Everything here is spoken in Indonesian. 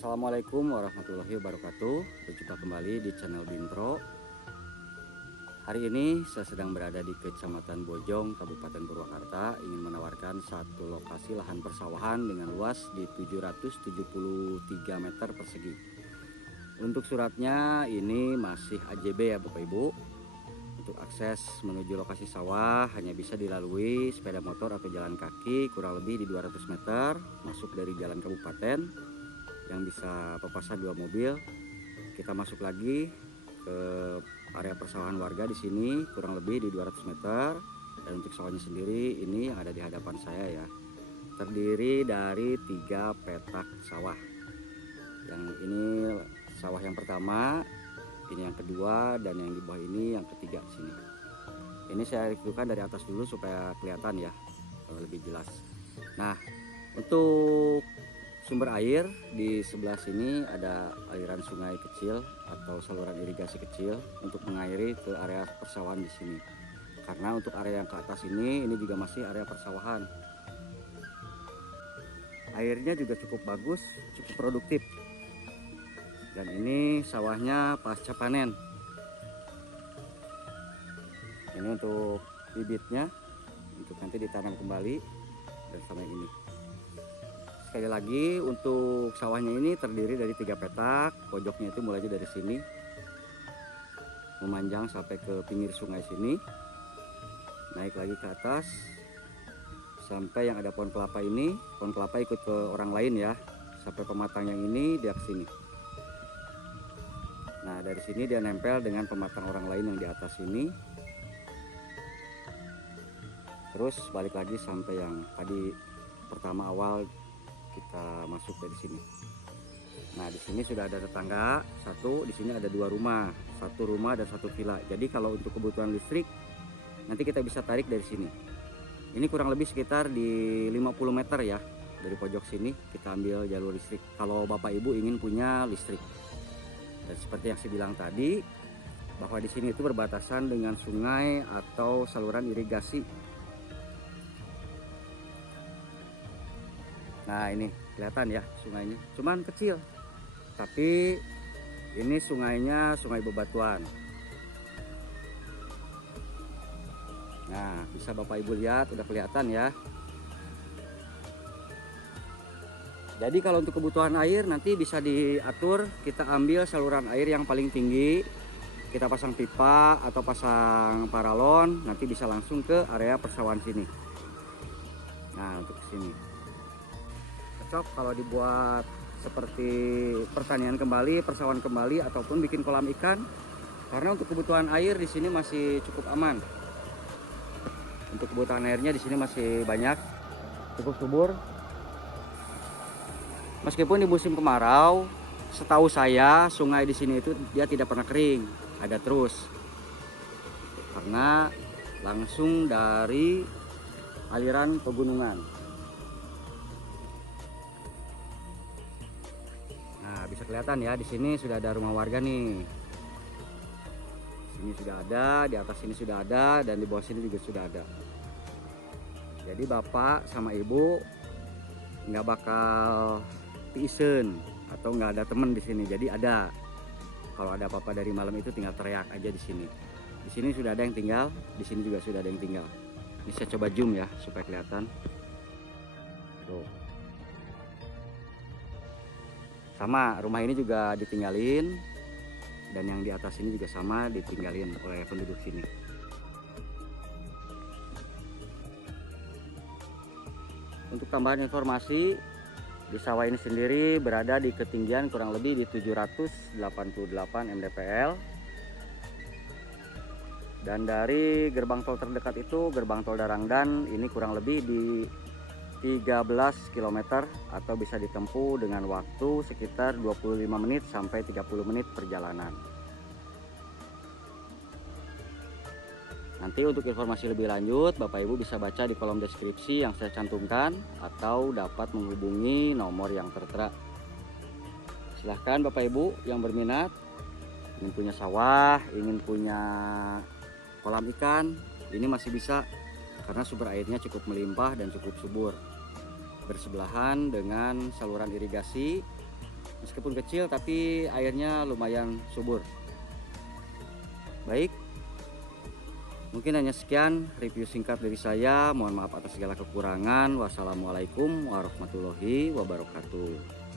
Assalamualaikum warahmatullahi wabarakatuh. Berjumpa kembali di channel Bintro. Hari ini saya sedang berada di Kecamatan Bojong, Kabupaten Purwakarta, ingin menawarkan satu lokasi lahan persawahan dengan luas di 773 meter persegi. Untuk suratnya ini masih AJB ya Bapak Ibu. Untuk akses menuju lokasi sawah hanya bisa dilalui sepeda motor atau jalan kaki kurang lebih di 200 meter masuk dari jalan kabupaten yang bisa papasan 2 mobil. Kita masuk lagi ke area persawahan warga di sini kurang lebih di 200 meter. Dan untuk sawahnya sendiri ini yang ada di hadapan saya ya, terdiri dari 3 petak sawah. Yang ini sawah yang pertama, ini yang kedua, dan yang di bawah ini yang ketiga sini. Ini saya reviewkan dari atas dulu supaya kelihatan ya lebih jelas. Nah, untuk sumber air di sebelah sini ada aliran sungai kecil atau saluran irigasi kecil untuk mengairi ke area persawahan di sini. Karena untuk area yang ke atas ini juga masih area persawahan. Airnya juga cukup bagus, cukup produktif. Dan ini sawahnya pasca panen. Ini untuk bibitnya, untuk nanti ditanam kembali dan sama yang ini. Sekali lagi untuk sawahnya ini terdiri dari 3 petak, pojoknya itu mulainya dari sini memanjang sampai ke pinggir sungai sini, naik lagi ke atas sampai yang ada pohon kelapa ini. Pohon kelapa ikut ke orang lain ya, sampai pematang yang ini dia ke sini. Nah dari sini dia nempel dengan pematang orang lain yang di atas ini, terus balik lagi sampai yang tadi pertama awal kita masuk dari sini. Nah di sini sudah ada tetangga satu, di sini ada 2 rumah, 1 rumah dan 1 villa. Jadi kalau untuk kebutuhan listrik nanti kita bisa tarik dari sini. Ini kurang lebih sekitar di 50 meter ya dari pojok sini kita ambil jalur listrik. Kalau Bapak Ibu ingin punya listrik. Dan seperti yang saya bilang tadi bahwa di sini itu berbatasan dengan sungai atau saluran irigasi. Nah ini kelihatan ya sungainya, cuman kecil, tapi ini sungainya sungai bebatuan. Nah bisa Bapak Ibu lihat udah kelihatan ya. Jadi kalau untuk kebutuhan air nanti bisa diatur, kita ambil saluran air yang paling tinggi, kita pasang pipa atau pasang paralon, nanti bisa langsung ke area persawahan sini. Nah untuk sini cocok kalau dibuat seperti pertanian kembali, persawahan kembali, ataupun bikin kolam ikan. Karena untuk kebutuhan air di sini masih cukup aman. Untuk kebutuhan airnya di sini masih banyak, cukup subur. Meskipun di musim kemarau, setahu saya sungai di sini itu dia tidak pernah kering, ada terus. Karena langsung dari aliran pegunungan. Nah, bisa kelihatan ya di sini sudah ada rumah warga nih. Sini sudah ada, di atas sini sudah ada, dan di bawah sini juga sudah ada. Jadi bapak sama ibu nggak bakal tiisen atau nggak ada temen di sini. Jadi ada. Kalau ada apa-apa dari malam itu tinggal teriak aja di sini. Di sini sudah ada yang tinggal, di sini juga sudah ada yang tinggal. Ini saya coba zoom ya supaya kelihatan. Tuh. Sama rumah ini juga ditinggalin, dan yang di atas ini juga sama ditinggalin oleh penduduk sini. Untuk tambahan informasi, di sawah ini sendiri berada di ketinggian kurang lebih di 788 mdpl. Dan dari gerbang tol terdekat itu gerbang tol Darangdan, ini kurang lebih di 13 km atau bisa ditempuh dengan waktu sekitar 25 menit sampai 30 menit perjalanan. Nanti untuk informasi lebih lanjut Bapak Ibu bisa baca di kolom deskripsi yang saya cantumkan atau dapat menghubungi nomor yang tertera. Silahkan Bapak Ibu yang berminat, ingin punya sawah, ingin punya kolam ikan, ini masih bisa karena sumber airnya cukup melimpah dan cukup subur. Bersebelahan dengan saluran irigasi Meskipun kecil tapi airnya lumayan subur. Baik, mungkin hanya sekian review singkat dari saya. Mohon maaf atas segala kekurangan. Wassalamualaikum warahmatullahi wabarakatuh.